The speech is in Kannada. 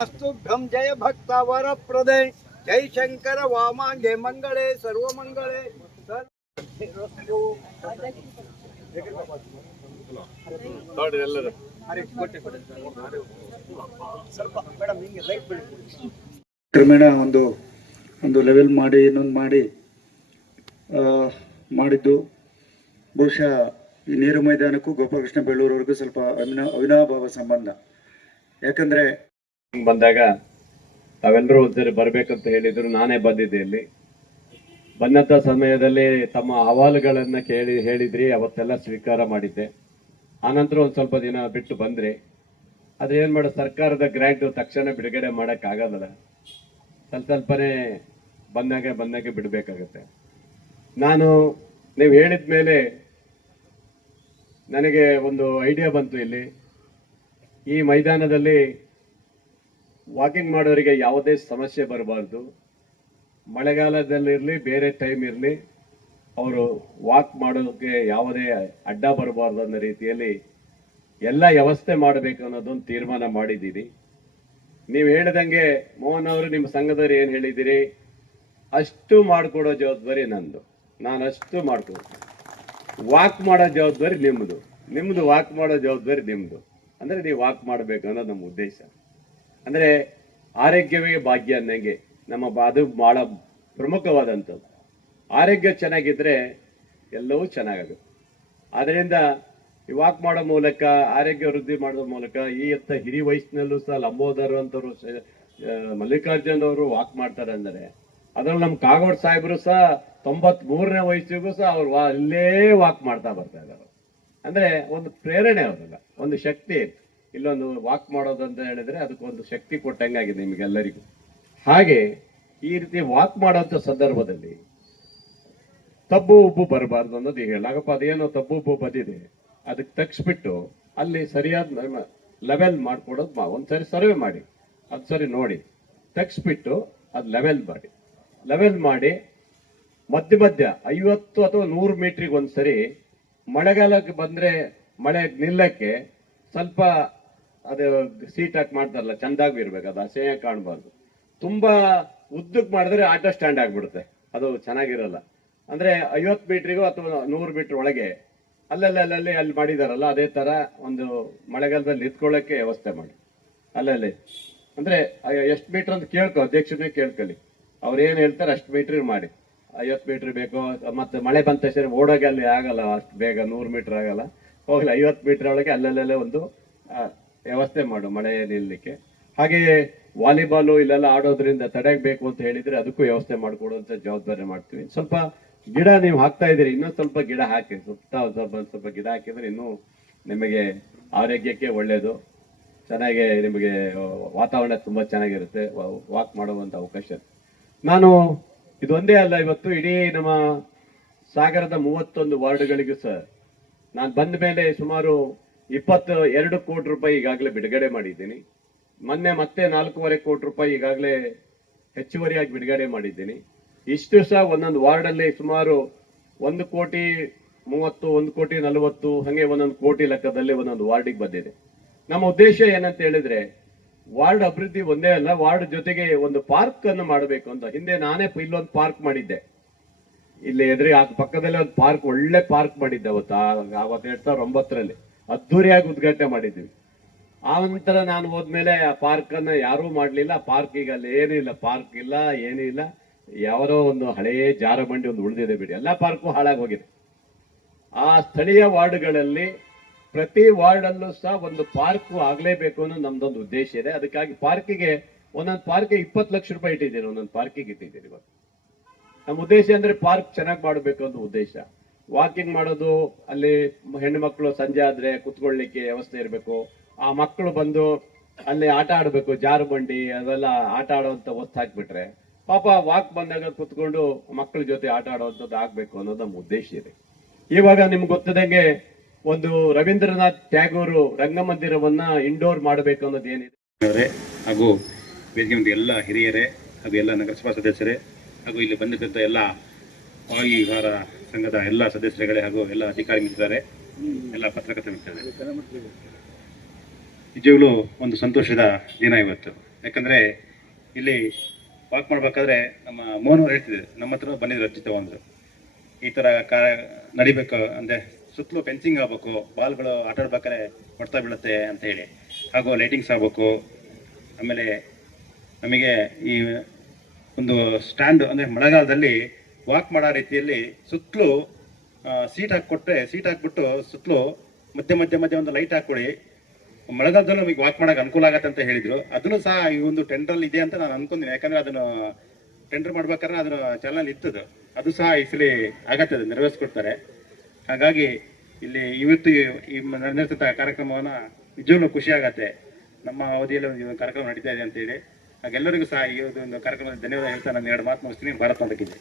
अस्तुभ्यं जय भक्त वर प्रदे जय शंकर वामांगे मंगळे सर्व मंगळे ಸ್ವಲ್ಪ ಮೇಡಮ್ ಹಿಂಗೆ ಲೈಟ್ ಬಿಡಿ ಕ್ರಮೇಣ ಒಂದು ಒಂದು ಲೆವೆಲ್ ಮಾಡಿ, ಇನ್ನೊಂದು ಮಾಡಿ ಮಾಡಿದ್ದು. ಬಹುಶಃ ಈ ನೀರು ಮೈದಾನಕ್ಕೂ ಗೋಪಾಲಕೃಷ್ಣ ಬೆಳ್ಳೂರವರೆಗೂ ಸ್ವಲ್ಪ ಅವಿನಾ, ಅವಿನಾಭಾವ ಸಂಬಂಧ. ಯಾಕಂದ್ರೆ ಬಂದಾಗ ತಾವೆಲ್ಲರೂ ಒಂದ್ಸರಿ ಬರ್ಬೇಕಂತ ಹೇಳಿದ್ರು, ನಾನೇ ಬಂದಿದ್ದೆ ಇಲ್ಲಿ. ಬಂದಂತ ಸಮಯದಲ್ಲಿ ತಮ್ಮ ಅಹವಾಲುಗಳನ್ನ ಕೇಳಿ, ಹೇಳಿದ್ರಿ, ಅವತ್ತೆಲ್ಲ ಸ್ವೀಕಾರ ಮಾಡಿದ್ದೆ. ಆನಂತರ ಒಂದು ಸ್ವಲ್ಪ ದಿನ ಬಿಟ್ಟು ಬಂದ್ರಿ. ಏನು ಮಾಡೋ ಸರ್ಕಾರದ ಗ್ರ್ಯಾಂಟ್ ತಕ್ಷಣ ಬಿಡುಗಡೆ ಮಾಡೋಕ್ಕಾಗಲ್ಲ. ಸ್ವಲ್ಪ ಸ್ವಲ್ಪನೇ ಬಂದಾಗೆ ಬಂದಾಗೆ ಬಿಡಬೇಕಾಗತ್ತೆ. ನಾನು ನೀವು ಹೇಳಿದ ಮೇಲೆ ನನಗೆ ಒಂದು ಐಡಿಯಾ ಬಂತು ಇಲ್ಲಿ. ಈ ಮೈದಾನದಲ್ಲಿ ವಾಕಿಂಗ್ ಮಾಡೋರಿಗೆ ಯಾವುದೇ ಸಮಸ್ಯೆ ಬರಬಾರ್ದು. ಮಳೆಗಾಲದಲ್ಲಿರಲಿ, ಬೇರೆ ಟೈಮ್ ಇರಲಿ, ಅವರು ವಾಕ್ ಮಾಡೋದಕ್ಕೆ ಯಾವುದೇ ಅಡ್ಡ ಬರಬಾರ್ದು ಅನ್ನೋ ರೀತಿಯಲ್ಲಿ ಎಲ್ಲ ವ್ಯವಸ್ಥೆ ಮಾಡಬೇಕು ಅನ್ನೋದೊಂದು ತೀರ್ಮಾನ ಮಾಡಿದ್ದೀರಿ. ನೀವು ಹೇಳಿದಂಗೆ ಮೋಹನ್ ಅವರು ನಿಮ್ಮ ಸಂಘದವರು ಏನು ಹೇಳಿದ್ದೀರಿ? ಅಷ್ಟು ಮಾಡಿಕೊಡೋ ಜವಾಬ್ದಾರಿ ನಂದು. ನಾನು ಅಷ್ಟು ಮಾಡ್ಕೊಡ್ತೀನಿ. ವಾಕ್ ಮಾಡೋ ಜವಾಬ್ದಾರಿ ನಿಮ್ಮದು ನಿಮ್ಮದು ವಾಕ್ ಮಾಡೋ ಜವಾಬ್ದಾರಿ ನಿಮ್ಮದು ಅಂದರೆ ನೀವು ವಾಕ್ ಮಾಡಬೇಕು ಅನ್ನೋದು ನಮ್ಮ ಉದ್ದೇಶ. ಅಂದರೆ ಆರೋಗ್ಯವೇ ಭಾಗ್ಯ ಅನ್ನಂಗೆ ನಮ್ಮ ಅದು ಬಹಳ ಪ್ರಮುಖವಾದಂಥದ್ದು. ಆರೋಗ್ಯ ಚೆನ್ನಾಗಿದ್ರೆ ಎಲ್ಲವೂ ಚೆನ್ನಾಗಾಗುತ್ತೆ ಆದ್ದರಿಂದ ಈ ವಾಕ್ ಮಾಡೋ ಮೂಲಕ, ಆರೋಗ್ಯ ವೃದ್ಧಿ ಮಾಡೋ ಮೂಲಕ ಈ ಎತ್ತ ಹಿರಿ ವಯಸ್ಸಿನಲ್ಲೂ ಸಹ ಲಂಬೋದರ್ ಅಂತವರು ಮಲ್ಲಿಕಾರ್ಜುನ್ ಅವರು ವಾಕ್ ಮಾಡ್ತಾರೆ ಅಂದರೆ ಅದ್ರಲ್ಲಿ ನಮ್ಮ ಕಾಗೋಡ್ ಸಾಹೇಬರು ಸಹ ತೊಂಬತ್ ಮೂರನೇ ವಯಸ್ಸಿಗೂ ಸಹ ಅವ್ರು ಅಲ್ಲೇ ವಾಕ್ ಮಾಡ್ತಾ ಬರ್ತಾ ಇದ್ದಾರೆ. ಅಂದ್ರೆ ಒಂದು ಪ್ರೇರಣೆ ಅವ್ರಲ್ಲ ಒಂದು ಶಕ್ತಿ ಇಲ್ಲೊಂದು ವಾಕ್ ಮಾಡೋದು ಅಂತ ಹೇಳಿದ್ರೆ ಅದಕ್ಕೊಂದು ಶಕ್ತಿ ಕೊಟ್ಟಂಗಾಗಿದೆ ನಿಮಗೆಲ್ಲರಿಗೂ. ಹಾಗೆ ಈ ರೀತಿ ವಾಕ್ ಮಾಡೋಂಥ ಸಂದರ್ಭದಲ್ಲಿ ತಬ್ಬು ಉಬ್ಬು ಬರಬಾರ್ದು ಅನ್ನೋದು ಈಗ ಅದೇನೋ ತಬ್ಬು ಉಬ್ಬು ಬಂದಿದೆ. ಅದಕ್ಕೆ ತಗ್ಸ್ಬಿಟ್ಟು ಅಲ್ಲಿ ಸರಿಯಾದ ಲೆವೆಲ್ ಮಾಡ್ಕೊಡೋದು ಒಂದ್ಸರಿ ಸರ್ವೆ ಮಾಡಿ. ಅದು ಸರಿ ನೋಡಿ. ತಗ್ಸ್ಬಿಟ್ಟು ಅದು ಲೆವೆಲ್ ಮಾಡಿ. ಲೆವೆಲ್ ಮಾಡಿ ಮಧ್ಯ ಮಧ್ಯ ಐವತ್ತು ಅಥವಾ ನೂರು ಮೀಟ್ರಿಗೆ ಒಂದ್ಸರಿ ಮಳೆಗಾಲಕ್ಕೆ ಬಂದ್ರೆ ಮಳೆ ನಿಲ್ಲಕ್ಕೆ ಸ್ವಲ್ಪ ಅದು ಸೀಟ್ ಹಾಕಿ ಮಾಡ್ತಾರಲ್ಲ, ಚಂದಾಗಿ ಇರ್ಬೇಕು, ಅದು ಅಸಹ್ಯ ಕಾಣಬಾರ್ದು. ತುಂಬಾ ಉದ್ದಕ್ಕೆ ಮಾಡಿದ್ರೆ ಆಟೋ ಸ್ಟ್ಯಾಂಡ್ ಆಗ್ಬಿಡುತ್ತೆ, ಅದು ಚೆನ್ನಾಗಿರಲ್ಲ. ಅಂದ್ರೆ ಐವತ್ತು ಮೀಟ್ರಿಗೂ ಅಥವಾ ನೂರು ಮೀಟ್ರ್ ಒಳಗೆ ಅಲ್ಲಲ್ಲಿ ಅಲ್ಲಲ್ಲಿ ಅಲ್ಲಿ ಮಾಡಿದಾರಲ್ಲ, ಅದೇ ತರ ಒಂದು ಮಳೆಗಾಲದಲ್ಲಿ ನಿಂತ್ಕೊಳ್ಳೋಕ್ಕೆ ವ್ಯವಸ್ಥೆ ಮಾಡಿ. ಅಲ್ಲಲ್ಲಿ. ಅಂದ್ರೆ ಎಷ್ಟು ಮೀಟರ್ ಅಂತ ಕೇಳ್ಕೊ ಅಧ್ಯಕ್ಷನೇ ಕೇಳ್ಕೊಳ್ಳಿ ಅವ್ರು ಏನು ಹೇಳ್ತಾರೆ, ಅಷ್ಟು ಮೀಟರ್ ಮಾಡಿ. ಐವತ್ತು ಮೀಟ್ರ್ ಬೇಕು, ಮತ್ತೆ ಮಳೆ ಬಂದ ತಕ್ಷಣ ಓಡೋಕೆ ಅಲ್ಲಿ ಆಗಲ್ಲ ಅಷ್ಟು ಬೇಗ, ನೂರು ಮೀಟ್ರ್ ಆಗಲ್ಲ. ಹೋಗಲಿ, ಐವತ್ತು ಮೀಟರ್ ಒಳಗೆ ಅಲ್ಲಲ್ಲೇ ಒಂದು ವ್ಯವಸ್ಥೆ ಮಾಡು ಮಳೆ ನಿಲ್ಲಲಿಕ್ಕೆ ಹಾಗೆಯೇ ವಾಲಿಬಾಲು ಇಲ್ಲೆಲ್ಲ ಆಡೋದ್ರಿಂದ ತಡೆಯಬೇಕು ಅಂತ ಹೇಳಿದ್ರೆ ಅದಕ್ಕೂ ವ್ಯವಸ್ಥೆ ಮಾಡಿಕೊಡುವಂತ ಜವಾಬ್ದಾರಿ ಮಾಡ್ತೀವಿ. ಸ್ವಲ್ಪ ಗಿಡ ನೀವು ಹಾಕ್ತಾ ಇದ್ದೀರಿ, ಇನ್ನೂ ಸ್ವಲ್ಪ ಗಿಡ ಹಾಕಿ, ಸುತ್ತ ಸ್ವಲ್ಪ ಸ್ವಲ್ಪ ಗಿಡ ಹಾಕಿದ್ರೆ ಇನ್ನೂ ನಿಮಗೆ ಆರೋಗ್ಯಕ್ಕೆ ಒಳ್ಳೆಯದು ಚೆನ್ನಾಗಿ ನಿಮಗೆ ವಾತಾವರಣ ತುಂಬಾ ಚೆನ್ನಾಗಿರುತ್ತೆ. ವಾಕ್ ಮಾಡುವಂತ ಅವಕಾಶ. ನಾನು ಇದೊಂದೇ ಅಲ್ಲ, ಇವತ್ತು ಇಡೀ ನಮ್ಮ ಸಾಗರದ ಮೂವತ್ತೊಂದು ವಾರ್ಡ್ಗಳಿಗೂ ಸಹ ನಾನು ಬಂದ ಮೇಲೆ ಸುಮಾರು ಇಪ್ಪತ್ತು, ಎರಡು ಕೋಟಿ ರೂಪಾಯಿ ಈಗಾಗಲೇ ಬಿಡುಗಡೆ ಮಾಡಿದ್ದೀನಿ. ಮೊನ್ನೆ ಮತ್ತೆ ನಾಲ್ಕೂವರೆ ಕೋಟಿ ರೂಪಾಯಿ ಈಗಾಗಲೇ ಹೆಚ್ಚುವರಿಯಾಗಿ ಬಿಡುಗಡೆ ಮಾಡಿದ್ದೀನಿ. ಇಷ್ಟು ಸಹ ಒಂದೊಂದು ವಾರ್ಡಲ್ಲಿ ಸುಮಾರು ಒಂದು ಕೋಟಿ ಮೂವತ್ತು, ಒಂದು ಕೋಟಿ ನಲವತ್ತು, ಹಾಗೆ ಒಂದೊಂದು ಕೋಟಿ ಲೆಕ್ಕದಲ್ಲಿ ಒಂದೊಂದು ವಾರ್ಡಿಗೆ ಬಂದಿದೆ. ನಮ್ಮ ಉದ್ದೇಶ ಏನಂತ ಹೇಳಿದ್ರೆ ವಾರ್ಡ್ ಅಭಿವೃದ್ಧಿ ಒಂದೇ ಅಲ್ಲ, ವಾರ್ಡ್ ಜೊತೆಗೆ ಒಂದು ಪಾರ್ಕ್ ಅನ್ನು ಮಾಡಬೇಕು ಅಂತ. ಹಿಂದೆ ನಾನೇ ಇಲ್ಲೊಂದು ಪಾರ್ಕ್ ಮಾಡಿದ್ದೆ. ಇಲ್ಲಿ ಎದುರು ಆ ಪಕ್ಕದಲ್ಲೇ ಒಂದು ಪಾರ್ಕ್, ಒಳ್ಳೆ ಪಾರ್ಕ್ ಮಾಡಿದ್ದೆ ಅವತ್ತು. ಅವತ್ತು ಎರಡ್ ಸಾವಿರದ ಒಂಬತ್ತರಲ್ಲಿ. ಅದ್ದೂರಿಯಾಗಿ ಉದ್ಘಾಟನೆ ಮಾಡಿದ್ವಿ ಆ ನಂತರ ನಾನು ಹೋದ್ಮೇಲೆ ಆ ಪಾರ್ಕ್ ಅನ್ನ ಯಾರೂ ಮಾಡ್ಲಿಲ್ಲ. ಪಾರ್ಕ್ ಈಗ ಅಲ್ಲಿ ಏನಿಲ್ಲ ಪಾರ್ಕ್ ಇಲ್ಲ, ಏನೂ ಇಲ್ಲ. ಯಾವದೋ ಒಂದು ಹಳೆಯ ಜಾರಬಂಡಿ ಒಂದು ಉಳಿದಿದೆ ಬಿಡಿ. ಎಲ್ಲಾ ಪಾರ್ಕು ಹಾಳಾಗಿ ಹೋಗಿದೆ. ಆ ಸ್ಥಳೀಯ ವಾರ್ಡ್ಗಳಲ್ಲಿ ಪ್ರತಿ ವಾರ್ಡಲ್ಲೂ ಸಹ ಒಂದು ಪಾರ್ಕ್ ಆಗ್ಲೇಬೇಕು ಅನ್ನೋ ನಮ್ದೊಂದು ಉದ್ದೇಶ ಇದೆ. ಅದಕ್ಕಾಗಿ ಪಾರ್ಕಿಗೆ ಒಂದೊಂದು ಪಾರ್ಕಿಗೆ ಇಪ್ಪತ್ತು ಲಕ್ಷ ರೂಪಾಯಿ ಇಟ್ಟಿದ್ದೀನಿ ಒಂದೊಂದು ಪಾರ್ಕಿಗೆ ಇಟ್ಟಿದ್ದೀನಿ ಇವತ್ತು ನಮ್ಮ ಉದ್ದೇಶ ಅಂದ್ರೆ ಪಾರ್ಕ್ ಚೆನ್ನಾಗಿ ಮಾಡಬೇಕು ಅಂತ ಉದ್ದೇಶ. ವಾಕಿಂಗ್ ಮಾಡೋದು, ಅಲ್ಲಿ ಹೆಣ್ಣು ಮಕ್ಕಳು ಸಂಜೆ ಆದ್ರೆ ಕುತ್ಕೊಳ್ಳಿಕ್ಕೆ ವ್ಯವಸ್ಥೆ ಇರಬೇಕು. ಆ ಮಕ್ಕಳು ಬಂದು ಅಲ್ಲಿ ಆಟ ಆಡಬೇಕು ಜಾರು ಬಂಡಿ ಅದೆಲ್ಲ ಆಟ ಆಡೋಂತ ವಸ್ತು ಹಾಕ್ಬಿಟ್ರೆ ಪಾಪ ವಾಕ್ ಬಂದಾಗ ಕುತ್ಕೊಂಡು ಮಕ್ಕಳ ಜೊತೆ ಆಟ ಆಡುವಂಥದ್ದು ಆಗ್ಬೇಕು ಅನ್ನೋದು ನಮ್ಮ ಉದ್ದೇಶ ಇದೆ. ಇವಾಗ ನಿಮ್ಗೆ ಗೊತ್ತದಂಗೆ ಒಂದು ರವೀಂದ್ರನಾಥ್ ಟ್ಯಾಗೋರು ರಂಗಮಂದಿರವನ್ನ ಇಂಡೋರ್ ಮಾಡಬೇಕು ಅನ್ನೋದು ಏನಿದೆ? ಹಾಗೂ ವೇದಿಕೆ ಮುಂದೆ ಎಲ್ಲ ಹಿರಿಯರೇ ಹಾಗೂ ಎಲ್ಲ ನಗರಸಭಾ ಸದಸ್ಯರೇ ಹಾಗೂ ಇಲ್ಲಿ ಬಂದಿದ್ದಂಥ ಎಲ್ಲ ವಾಯು ವಿಹಾರ ಸಂಘದ ಎಲ್ಲ ಸದಸ್ಯರುಗಳೇ ಹಾಗೂ ಎಲ್ಲ ಅಧಿಕಾರಿ ಎಲ್ಲ ಪತ್ರಕರ್ತ ಮಿತ್ರರೇ. ನಿಜವಾಗ್ಲೂ ಒಂದು ಸಂತೋಷದ ದಿನ ಇವತ್ತು. ಯಾಕಂದರೆ ಇಲ್ಲಿ ವಾಕ್ ಮಾಡಬೇಕಾದ್ರೆ ನಮ್ಮ ಮೋಹನ್ ಹೇಳ್ತಿದ್ರು, ನಮ್ಮ ಹತ್ರ ಬಂದಿದ್ರು ಒಂದು ಈ ಥರ ಕಾರ್ಯ ನಡಿಬೇಕು ಅಂದ್ರೆ ಸುತ್ತಲೂ ಫೆನ್ಸಿಂಗ್ ಆಗ್ಬೇಕು, ಬಾಲ್ಗಳು ಆಟ ಆಡ್ಬೇಕಾದ್ರೆ ಹೊಡ್ತಾ ಬೀಳುತ್ತೆ ಅಂತ ಹೇಳಿ. ಹಾಗೂ ಲೈಟಿಂಗ್ಸ್ ಆಗ್ಬೇಕು. ಆಮೇಲೆ ನಮಗೆ ಈ ಒಂದು ಸ್ಟ್ಯಾಂಡ್ ಅಂದರೆ ಮಳೆಗಾಲದಲ್ಲಿ ವಾಕ್ ಮಾಡೋ ರೀತಿಯಲ್ಲಿ ಸುತ್ತಲೂ ಸೀಟ್ ಹಾಕ್ಕೊಟ್ರೆ ಸೀಟ್ ಹಾಕ್ಬಿಟ್ಟು ಸುತ್ತಲೂ ಮಧ್ಯೆ ಮಧ್ಯೆ ಮಧ್ಯೆ ಒಂದು ಲೈಟ್ ಹಾಕ್ಕೊಡಿ. ಮಳೆಗಾಲದಲ್ಲೂ ನಮಗೆ ವಾಕ್ ಮಾಡೋಕೆ ಅನುಕೂಲ ಆಗತ್ತೆ ಅಂತ ಹೇಳಿದರು. ಅದನ್ನು ಸಹ ಈ ಒಂದು ಟೆಂಡ್ರಲ್ಲಿ ಇದೆ ಅಂತ ನಾನು ಅನ್ಕೊಂತೀನಿ. ಯಾಕಂದರೆ ಅದನ್ನು ಟೆಂಡರ್ ಮಾಡ್ಬೇಕಾದ್ರೆ ಅದರ ಚಾನಲ್ ಇತ್ತದು ಅದು ಸಹ ಈ ಸಲ ಆಗತ್ತೆ, ಅದು ನೆರವೇರಿಸ್ಕೊಡ್ತಾರೆ. ಹಾಗಾಗಿ ಇಲ್ಲಿ ಇವತ್ತು ಈ ನಡೆದಂಥ ಕಾರ್ಯಕ್ರಮವನ್ನ ನಿಜವಾಗ್ಲೂ ಖುಷಿ ಆಗತ್ತೆ. ನಮ್ಮ ಅವಧಿಯಲ್ಲಿ ಒಂದು ಕಾರ್ಯಕ್ರಮ ನಡೀತಾ ಇದೆ ಅಂತ ಹೇಳಿ ಹಾಗೆಲ್ಲರಿಗೂ ಸಹ ಈ ಒಂದು ಕಾರ್ಯಕ್ರಮದ ಧನ್ಯವಾದ ಹೇಳ್ತಾ ನಾನು ಎರಡು ಮಾತು ಮುಗಿಸ್ತೀನಿ. ಭಾರತ ಮಾತಕ್ಕಿದೆ